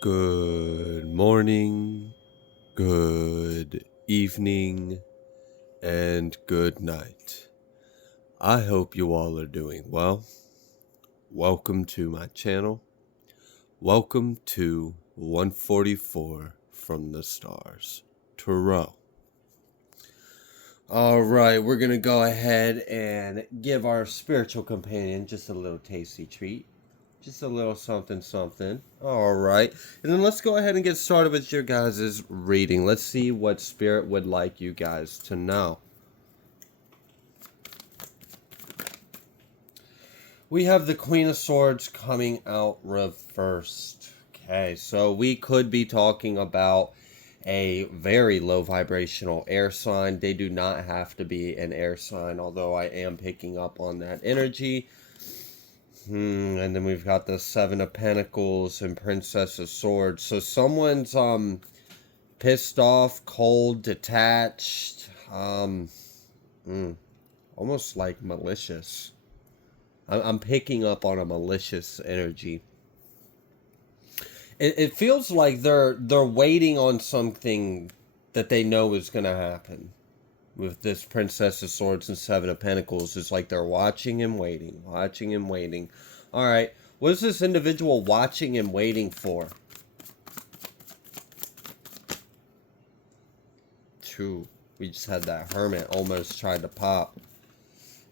Good morning, good evening, and good night. I hope you all are doing well. Welcome to my channel. Welcome to 144 from the Stars, Tarot. Alright, we're going to go ahead and give our spiritual companion just a little tasty treat. Just a little something something. Alright. And then let's go ahead and get started with your guys' reading. Let's see what Spirit would like you guys to know. We have the Queen of Swords coming out reversed. Okay, so we could be talking about a very low vibrational air sign. They do not have to be an air sign, although I am picking up on that energy. And then we've got the Seven of Pentacles and Princess of Swords. So someone's pissed off, cold, detached, almost like malicious. I'm picking up on a malicious energy. It feels like they're waiting on something that they know is going to happen. With this Princess of Swords and Seven of Pentacles, it's like they're watching and waiting, watching and waiting. All right, what is this individual watching and waiting for? True, we just had that Hermit almost tried to pop.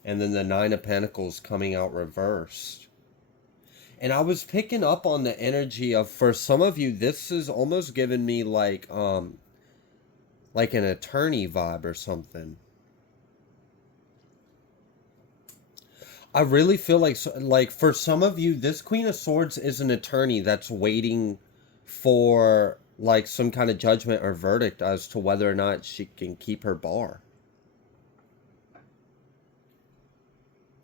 And then the Nine of Pentacles coming out reversed. And I was picking up on the energy of, for some of you, this is almost giving me like an attorney vibe or something. I really feel like for some of you, this Queen of Swords is an attorney that's waiting for like some kind of judgment or verdict as to whether or not she can keep her bar.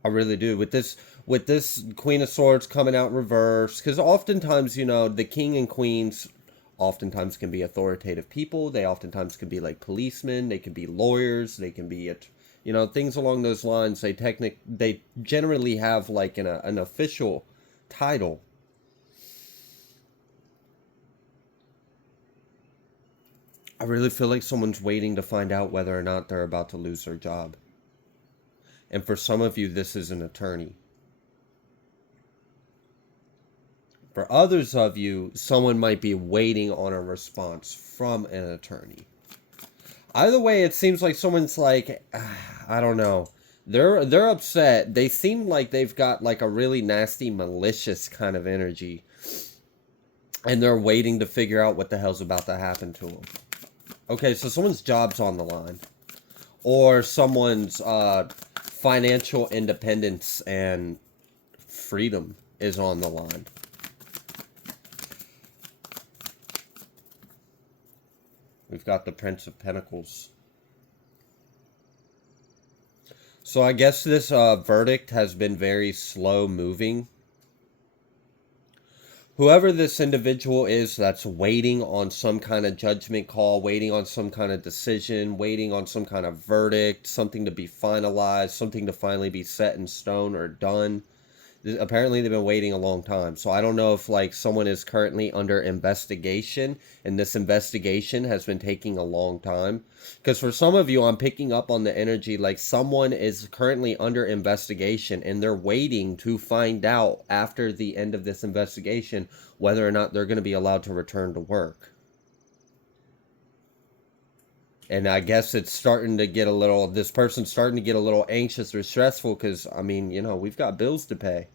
I really do. With this Queen of Swords coming out reverse, because oftentimes, you know, the king and queens oftentimes can be authoritative people. They oftentimes can be like policemen. They can be lawyers. They can be, you know, things along those lines. They generally have like an official title. I really feel like someone's waiting to find out whether or not they're about to lose their job. And for some of you, this is an attorney. For others of you, someone might be waiting on a response from an attorney. Either way, it seems like someone's like, I don't know. They're upset. They seem like they've got like a really nasty, malicious kind of energy. And they're waiting to figure out what the hell's about to happen to them. Okay, so someone's job's on the line. Or someone's financial independence and freedom is on the line. We've got the Prince of Pentacles. So I guess this verdict has been very slow moving. Whoever this individual is that's waiting on some kind of judgment call, waiting on some kind of decision, waiting on some kind of verdict, something to be finalized, something to finally be set in stone or done. Apparently they've been waiting a long time. So I don't know if like someone is currently under investigation and this investigation has been taking a long time. Because for some of you, I'm picking up on the energy like someone is currently under investigation and they're waiting to find out after the end of this investigation whether or not they're going to be allowed to return to work. And I guess it's starting to get a little, this person's starting to get a little anxious or stressful because, I mean, you know, we've got bills to pay.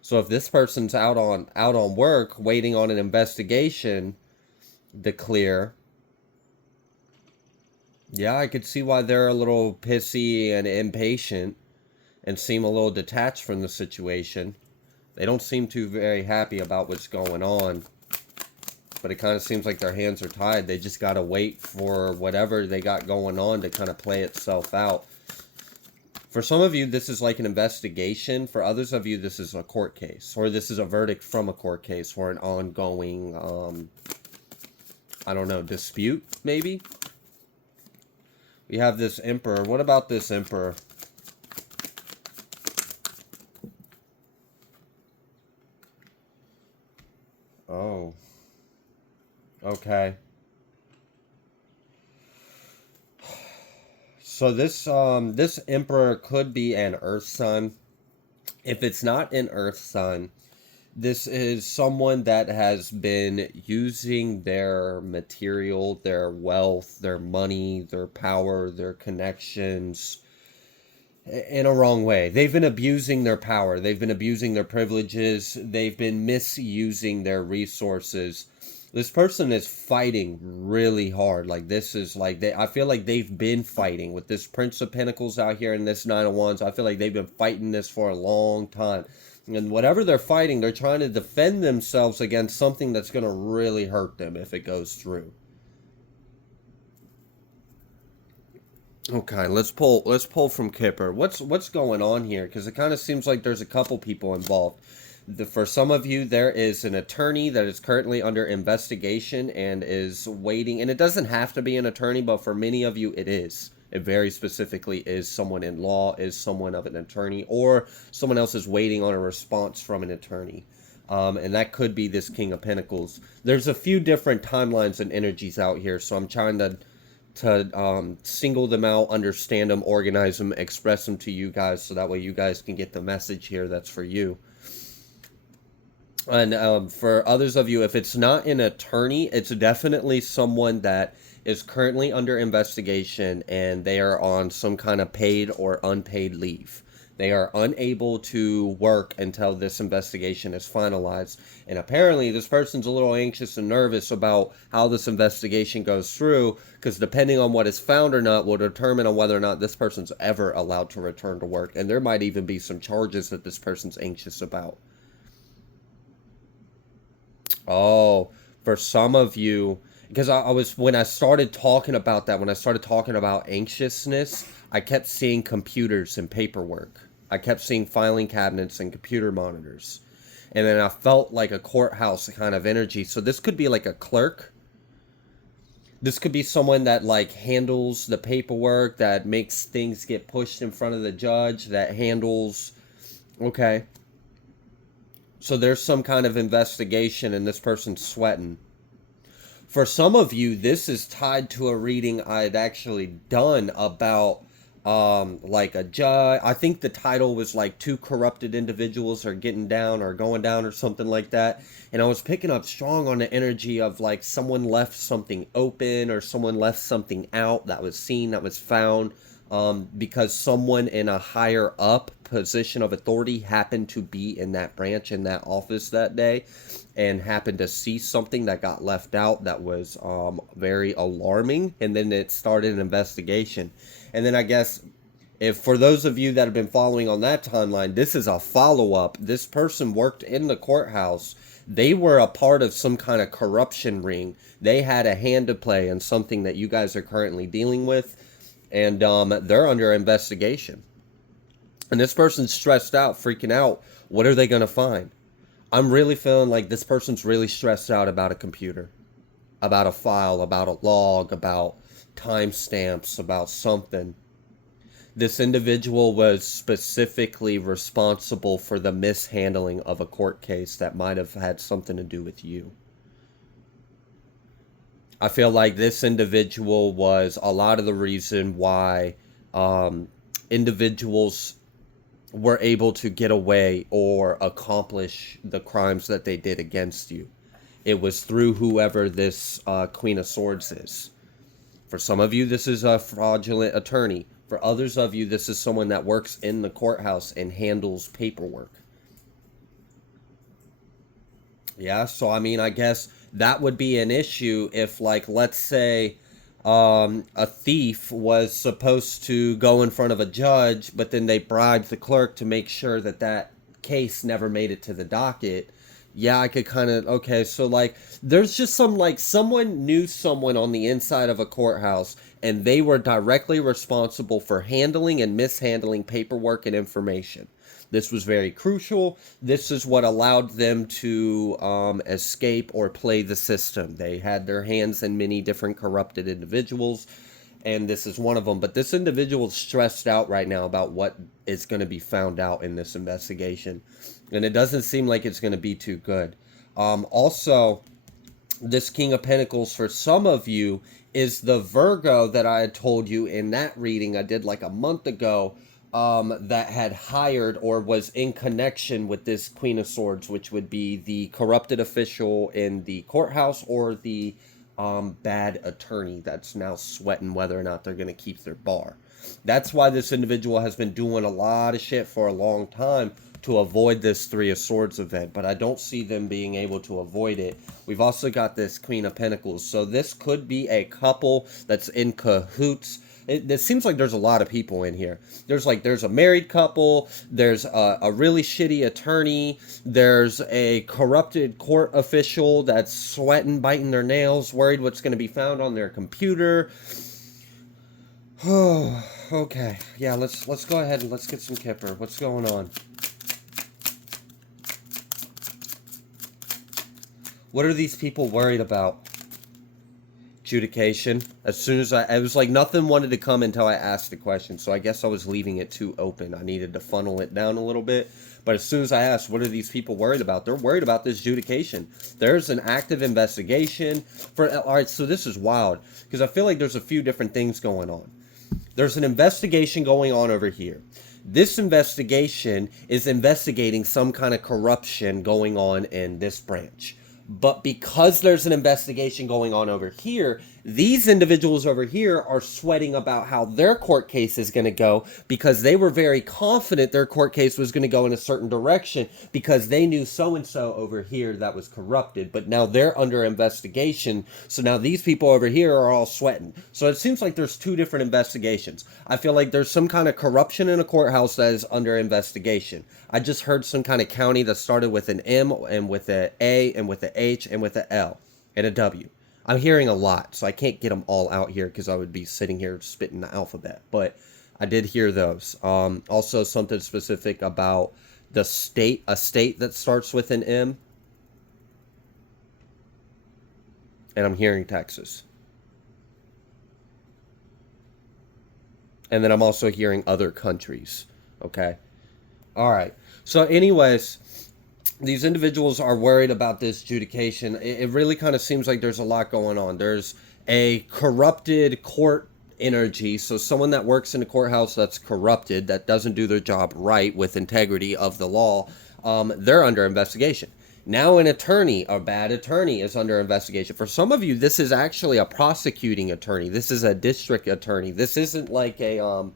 So if this person's out on work, waiting on an investigation to clear, yeah, I could see why they're a little pissy and impatient and seem a little detached from the situation. They don't seem too very happy about what's going on. But it kind of seems like their hands are tied. They just got to wait for whatever they got going on to kind of play itself out. For some of you, this is like an investigation. For others of you, this is a court case. Or this is a verdict from a court case or an ongoing, I don't know, dispute, maybe? We have this Emperor. What about this Emperor? Oh. Okay. So this emperor could be an earth sign. If it's not an earth sign, this is someone that has been using their material, their wealth, their money, their power, their connections in a wrong way. They've been abusing their power. They've been abusing their privileges. They've been misusing their resources. This person is fighting really hard. Like this is like I feel like they've been fighting with this Prince of Pentacles out here and this Nine of Wands. I feel like they've been fighting this for a long time. And whatever they're fighting, they're trying to defend themselves against something that's going to really hurt them if it goes through. Okay, let's pull from Kipper. What's going on here? Because it kind of seems like there's a couple people involved. For some of you, there is an attorney that is currently under investigation and is waiting. And it doesn't have to be an attorney, but for many of you, it is. It very specifically is someone in law, is someone of an attorney, or someone else is waiting on a response from an attorney. And that could be this King of Pentacles. There's a few different timelines and energies out here, so I'm trying to single them out, understand them, organize them, express them to you guys, so that way you guys can get the message here that's for you. And for others of you, if it's not an attorney, it's definitely someone that is currently under investigation and they are on some kind of paid or unpaid leave. They are unable to work until this investigation is finalized. And apparently this person's a little anxious and nervous about how this investigation goes through, because depending on what is found or not will determine on whether or not this person's ever allowed to return to work. And there might even be some charges that this person's anxious about. Oh, for some of you, because I was, when I started talking about that, when I started talking about anxiousness, I kept seeing computers and paperwork. I kept seeing filing cabinets and computer monitors. And then I felt like a courthouse kind of energy. So this could be like a clerk. This could be someone that like handles the paperwork, that makes things get pushed in front of the judge, that handles, okay. So there's some kind of investigation and this person's sweating. For some of you, this is tied to a reading I'd actually done about like a judge. I think the title was like two corrupted individuals are getting down or going down or something like that. And I was picking up strong on the energy of like someone left something open or someone left something out that was seen, that was found. Because someone in a higher up position of authority happened to be in that branch, in that office that day, and happened to see something that got left out that was very alarming, and then it started an investigation. And then I guess, if for those of you that have been following on that timeline, this is a follow-up. This person worked in the courthouse. They were a part of some kind of corruption ring. They had a hand to play in something that you guys are currently dealing with. And they're under investigation. And this person's stressed out, freaking out. What are they going to find? I'm really feeling like this person's really stressed out about a computer, about a file, about a log, about timestamps, about something. This individual was specifically responsible for the mishandling of a court case that might have had something to do with you. I feel like this individual was a lot of the reason why individuals were able to get away or accomplish the crimes that they did against you. It was through whoever this Queen of Swords is. For some of you, this is a fraudulent attorney. For others of you, this is someone that works in the courthouse and handles paperwork. Yeah, so I mean, I guess that would be an issue if, like, let's say a thief was supposed to go in front of a judge, but then they bribed the clerk to make sure that that case never made it to the docket. Yeah, I could kind of, okay, so like, there's just some, like, someone knew someone on the inside of a courthouse, and they were directly responsible for handling and mishandling paperwork and information. This was very crucial. This is what allowed them to escape or play the system. They had their hands in many different corrupted individuals, and this is one of them. But this individual is stressed out right now about what is going to be found out in this investigation, and it doesn't seem like it's going to be too good. Also, this King of Pentacles for some of you is the Virgo that I had told you in that reading I did like a month ago, that had hired or was in connection with this Queen of Swords, which would be the corrupted official in the courthouse or the bad attorney that's now sweating whether or not they're going to keep their bar. That's why this individual has been doing a lot of shit for a long time to avoid this Three of Swords event, but I don't see them being able to avoid it. We've also got this Queen of Pentacles, so this could be a couple that's in cahoots. It seems like there's a lot of people in here. There's a married couple, there's a really shitty attorney, there's a corrupted court official that's sweating, biting their nails, worried what's going to be found on their computer. Oh, okay. Yeah, let's go ahead and let's get some Kipper. What's going on? What are these people worried about? Adjudication. As soon as it was like nothing wanted to come until I asked the question, so I guess I was leaving it too open. I needed to funnel it down a little bit. But as soon as I asked, what are these people worried about? They're worried about this adjudication. There's an active investigation for. All right, so this is wild because I feel like there's a few different things going on. There's an investigation going on over here. This investigation is investigating some kind of corruption going on in this branch. But because there's an investigation going on over here, these individuals over here are sweating about how their court case is going to go because they were very confident their court case was going to go in a certain direction because they knew so-and-so over here that was corrupted. But now they're under investigation. So now these people over here are all sweating. So it seems like there's two different investigations. I feel like there's some kind of corruption in a courthouse that is under investigation. I just heard some kind of county that started with an M and with an A and with an H and with an L and a W. I'm hearing a lot, so I can't get them all out here because I would be sitting here spitting the alphabet. But I did hear those. Also something specific about the state, a state that starts with an M. And I'm hearing Texas. And then I'm also hearing other countries. Okay. All right. So anyways, these individuals are worried about this adjudication. It really kind of seems like there's a lot going on. There's a corrupted court energy. So someone that works in a courthouse that's corrupted, that doesn't do their job right with integrity of the law, they're under investigation. Now an attorney, a bad attorney, is under investigation. For some of you, this is actually a prosecuting attorney. This is a district attorney. This isn't like a...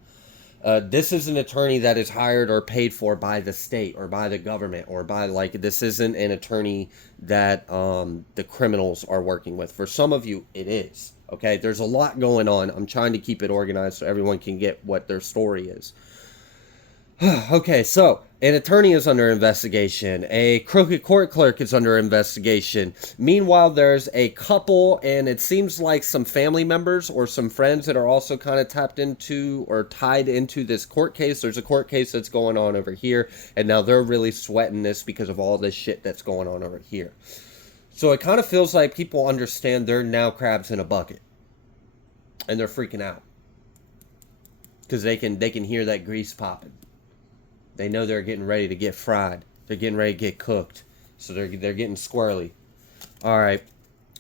this is an attorney that is hired or paid for by the state or by the government or by, like, this isn't an attorney that the criminals are working with. For some of you, it is. Okay, there's a lot going on. I'm trying to keep it organized so everyone can get what their story is. Okay, so an attorney is under investigation. A crooked court clerk is under investigation. Meanwhile, there's a couple, and it seems like some family members or some friends that are also kind of tapped into or tied into this court case. There's a court case that's going on over here, and now they're really sweating this because of all this shit that's going on over here. So it kind of feels like people understand they're now crabs in a bucket, and they're freaking out because they can hear that grease popping. They know they're getting ready to get fried. They're getting ready to get cooked. So they're getting squirrely. All right.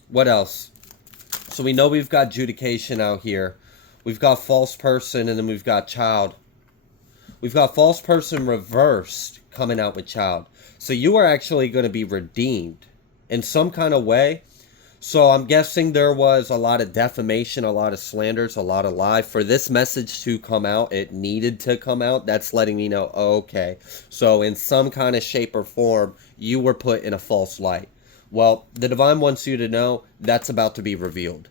What else? So we know we've got adjudication out here. We've got false person, and then we've got child. We've got false person reversed coming out with child. So you are actually going to be redeemed in some kind of way. So I'm guessing there was a lot of defamation, a lot of slanders, a lot of lie. For this message to come out, it needed to come out. That's letting me know, okay, so in some kind of shape or form, you were put in a false light. Well, the divine wants you to know that's about to be revealed.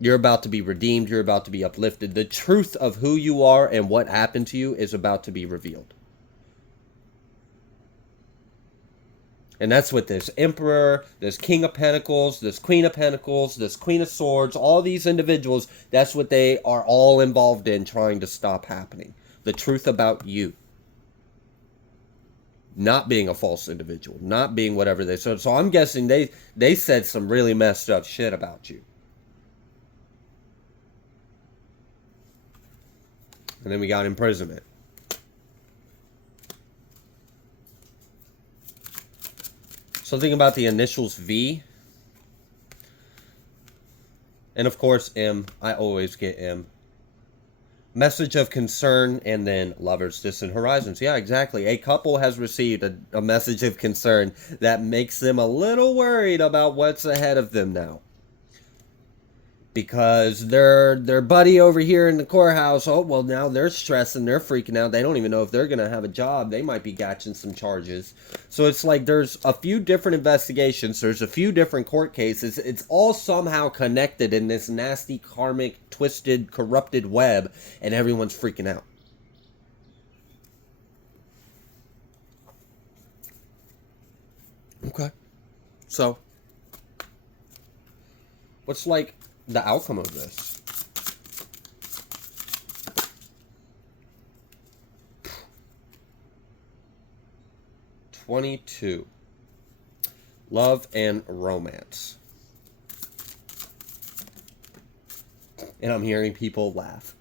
You're about to be redeemed. You're about to be uplifted. The truth of who you are and what happened to you is about to be revealed. And that's what this Emperor, this King of Pentacles, this Queen of Pentacles, this Queen of Swords, all these individuals, that's what they are all involved in trying to stop happening. The truth about you. Not being a false individual. Not being whatever they said. So I'm guessing they said some really messed up shit about you. And then we got imprisonment. Something about the initials V. And of course, M. I always get M. Message of concern, and then lovers, distant horizons. Yeah, exactly. A couple has received a message of concern that makes them a little worried about what's ahead of them now. Because their buddy over here in the courthouse, oh, well, now they're stressing, they're freaking out. They don't even know if they're going to have a job. They might be catching some charges. So it's like there's a few different investigations. There's a few different court cases. It's all somehow connected in this nasty, karmic, twisted, corrupted web, and everyone's freaking out. Okay. So, what's like the outcome of this? $22. Love and romance. And I'm hearing people laugh.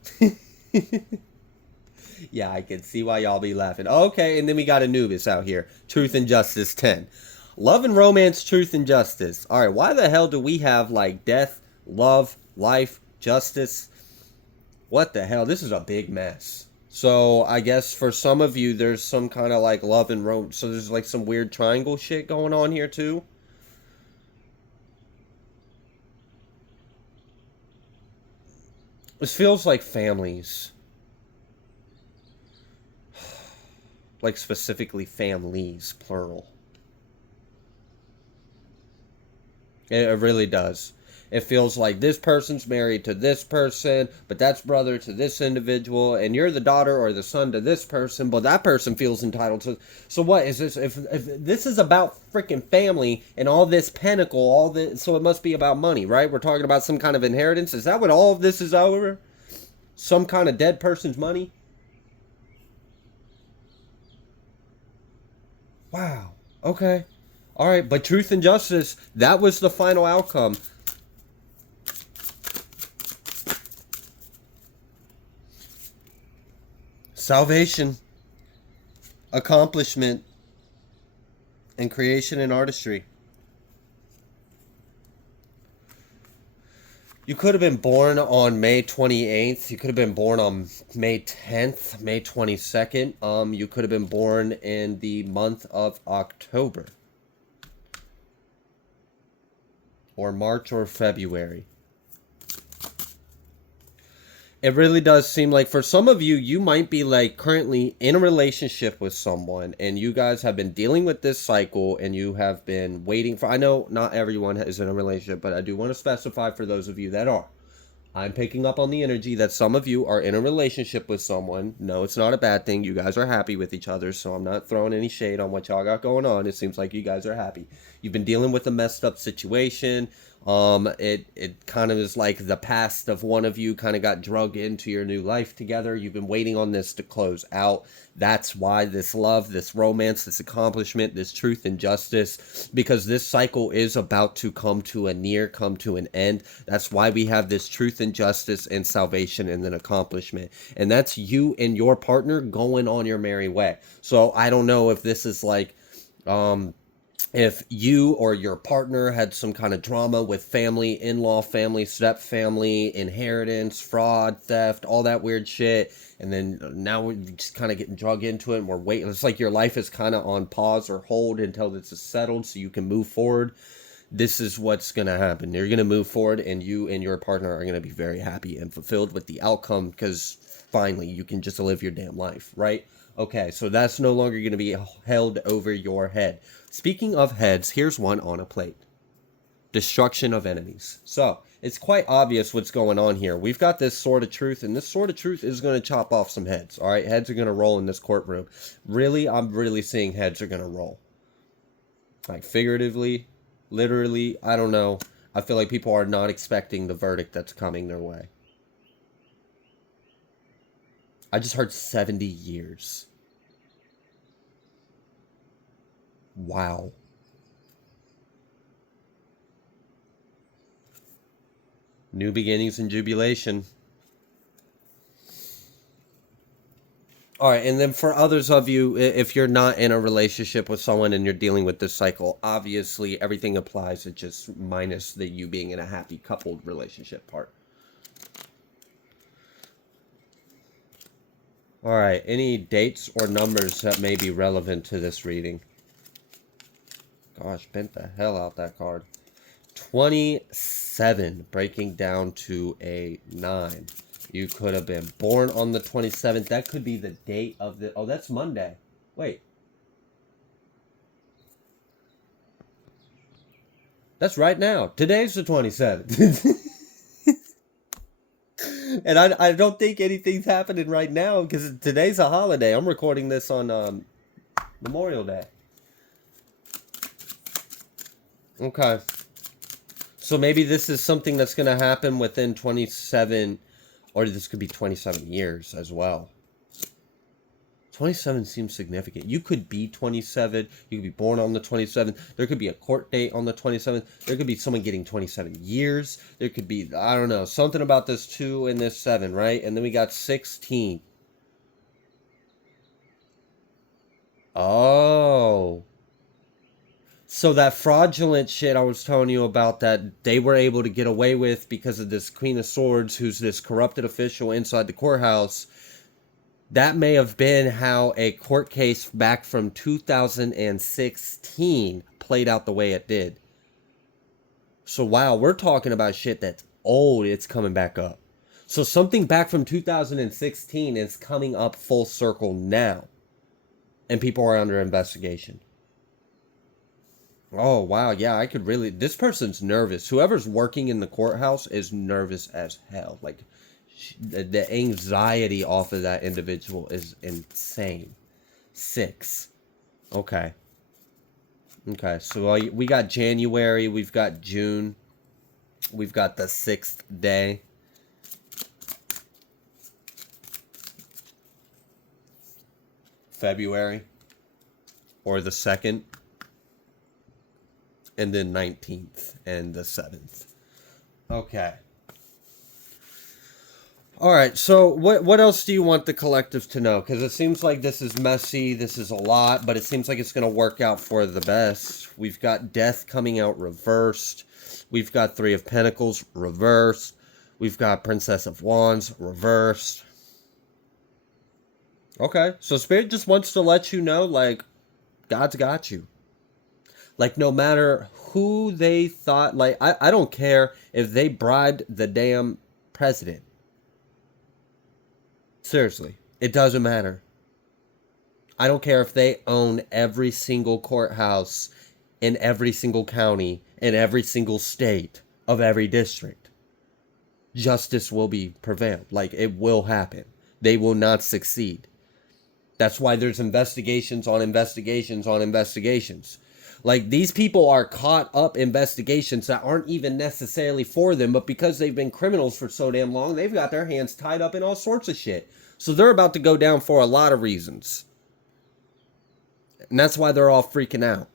Yeah, I can see why y'all be laughing. Okay, and then we got Anubis out here. Truth and Justice 10. Love and romance, truth and justice. Alright, why the hell do we have like death, love, life, justice? What the hell? This is a big mess. So I guess for some of you, there's some kind of like love and romance. So there's like some weird triangle shit going on here too. This feels like families. Like specifically families, plural. It really does. It feels like this person's married to this person, but that's brother to this individual, and you're the daughter or the son to this person, but that person feels entitled to. So what is this? If this is about freaking family and all this pinnacle, all this, so it must be about money, right? We're talking about some kind of inheritance. Is that what all of this is over? Some kind of dead person's money? Wow. Okay. All right, but truth and justice, that was the final outcome. Salvation, accomplishment, and creation and artistry. You could have been born on May 28th. You could have been born on May 10th, May 22nd. You could have been born in the month of October. Or March or February. It really does seem like for some of you, you might be like currently in a relationship with someone and you guys have been dealing with this cycle and you have been waiting for, I know not everyone is in a relationship, but I do want to specify for those of you that are. I'm picking up on the energy that some of you are in a relationship with someone. No, it's not a bad thing. You guys are happy with each other, so I'm not throwing any shade on what y'all got going on. It seems like you guys are happy. You've been dealing with a messed up situation. It kind of is like the past of one of you kind of got drug into your new life together. You've been waiting on this to close out. That's why this love, this romance, this accomplishment, this truth and justice, because this cycle is about to come to an end. That's why we have this truth and justice and salvation and then accomplishment. And that's you and your partner going on your merry way. So I don't know if this is like, if you or your partner had some kind of drama with family, in-law family, step family, inheritance, fraud, theft, all that weird shit, and then now we're just kind of getting drug into it and we're waiting. It's like your life is kind of on pause or hold until this is settled so you can move forward. This is what's going to happen. You're going to move forward and you and your partner are going to be very happy and fulfilled with the outcome because finally you can just live your damn life, right? Okay, so that's no longer going to be held over your head. Speaking of heads, here's one on a plate. Destruction of enemies. So, it's quite obvious what's going on here. We've got this sword of truth, and this sword of truth is going to chop off some heads. Alright, heads are going to roll in this courtroom. Really, I'm really seeing heads are going to roll. Like, figuratively, literally, I don't know. I feel like people are not expecting the verdict that's coming their way. I just heard 70 years. Wow. New beginnings and jubilation. All right, and then for others of you, if you're not in a relationship with someone and you're dealing with this cycle, obviously everything applies. It just minus the you being in a happy coupled relationship part. All right, any dates or numbers that may be relevant to this reading? Gosh, bent the hell out that card. 27, breaking down to a 9. You could have been born on the 27th. That could be the date of the... Oh, that's Monday. Wait. That's right now. Today's the 27th. And I don't think anything's happening right now because today's a holiday. I'm recording this on Memorial Day. Okay. So maybe this is something that's going to happen within 27, or this could be 27 years as well. 27 seems significant. You could be 27. You could be born on the 27th. There could be a court date on the 27th. There could be someone getting 27 years. There could be, I don't know, something about this 2 and this 7, right? And then we got 16. Oh. So that fraudulent shit I was telling you about that they were able to get away with because of this Queen of Swords, who's this corrupted official inside the courthouse, that may have been how a court case back from 2016 played out the way it did. So wow, we're talking about shit that's old, it's coming back up. So something back from 2016 is coming up full circle now. And people are under investigation. Oh, wow. Yeah, I could really... This person's nervous. Whoever's working in the courthouse is nervous as hell. Like, the anxiety off of that individual is insane. 6. Okay. Okay, so we got January. We've got June. We've got the 6th day. February. Or the 2nd. And then 19th and the 7th. Okay. All right, so what else do you want the collective to know? Because it seems like this is messy, this is a lot, but it seems like it's going to work out for the best. We've got Death coming out reversed. We've got 3 of Pentacles reversed. We've got Princess of Wands reversed. Okay, so Spirit just wants to let you know, like, God's got you. Like, no matter who they thought, like, I don't care if they bribed the damn president. Seriously, it doesn't matter. I don't care if they own every single courthouse in every single county, in every single state of every district. Justice will be prevailed. Like, it will happen. They will not succeed. That's why there's investigations on investigations on investigations. Like, these people are caught up investigations that aren't even necessarily for them, but because they've been criminals for so damn long, they've got their hands tied up in all sorts of shit. So they're about to go down for a lot of reasons. And that's why they're all freaking out.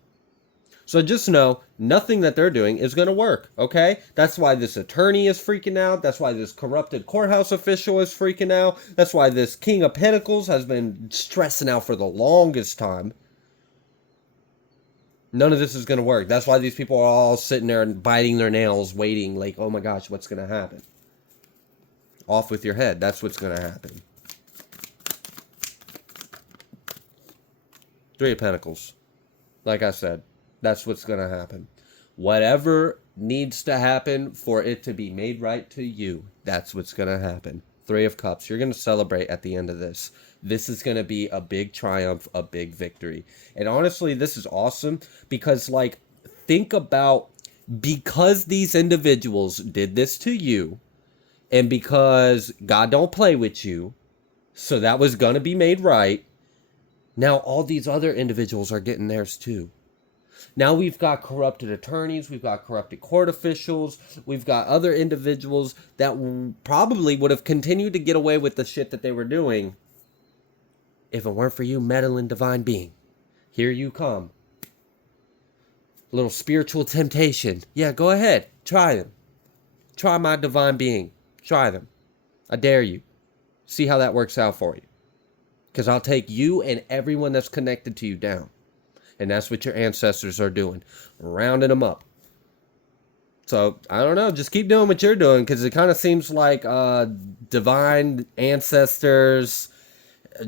So just know, nothing that they're doing is going to work, okay? That's why this attorney is freaking out. That's why this corrupted courthouse official is freaking out. That's why this King of Pentacles has been stressing out for the longest time. None of this is going to work. That's why these people are all sitting there and biting their nails, waiting like, oh my gosh, what's going to happen? Off with your head. That's what's going to happen. 3 of Pentacles. Like I said, that's what's going to happen. Whatever needs to happen for it to be made right to you, that's what's going to happen. 3 of Cups. You're going to celebrate at the end of this. This is going to be a big triumph, a big victory. And honestly, this is awesome because, like, think about, because these individuals did this to you and because God don't play with you, so that was going to be made right. Now all these other individuals are getting theirs too. Now we've got corrupted attorneys, we've got corrupted court officials, we've got other individuals that probably would have continued to get away with the shit that they were doing if it weren't for you, meddling divine being. Here you come. A little spiritual temptation. Yeah, go ahead. Try them. Try my divine being. Try them. I dare you. See how that works out for you. Because I'll take you and everyone that's connected to you down. And that's what your ancestors are doing. Rounding them up. So, I don't know. Just keep doing what you're doing. Because it kind of seems like divine ancestors,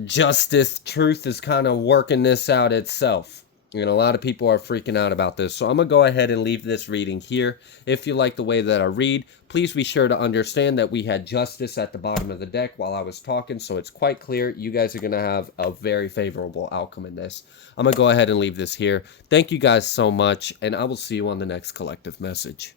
justice, truth is kind of working this out itself. And a lot of people are freaking out about this. So I'm going to go ahead and leave this reading here. If you like the way that I read, please be sure to understand that we had justice at the bottom of the deck while I was talking. So it's quite clear you guys are going to have a very favorable outcome in this. I'm going to go ahead and leave this here. Thank you guys so much. And I will see you on the next collective message.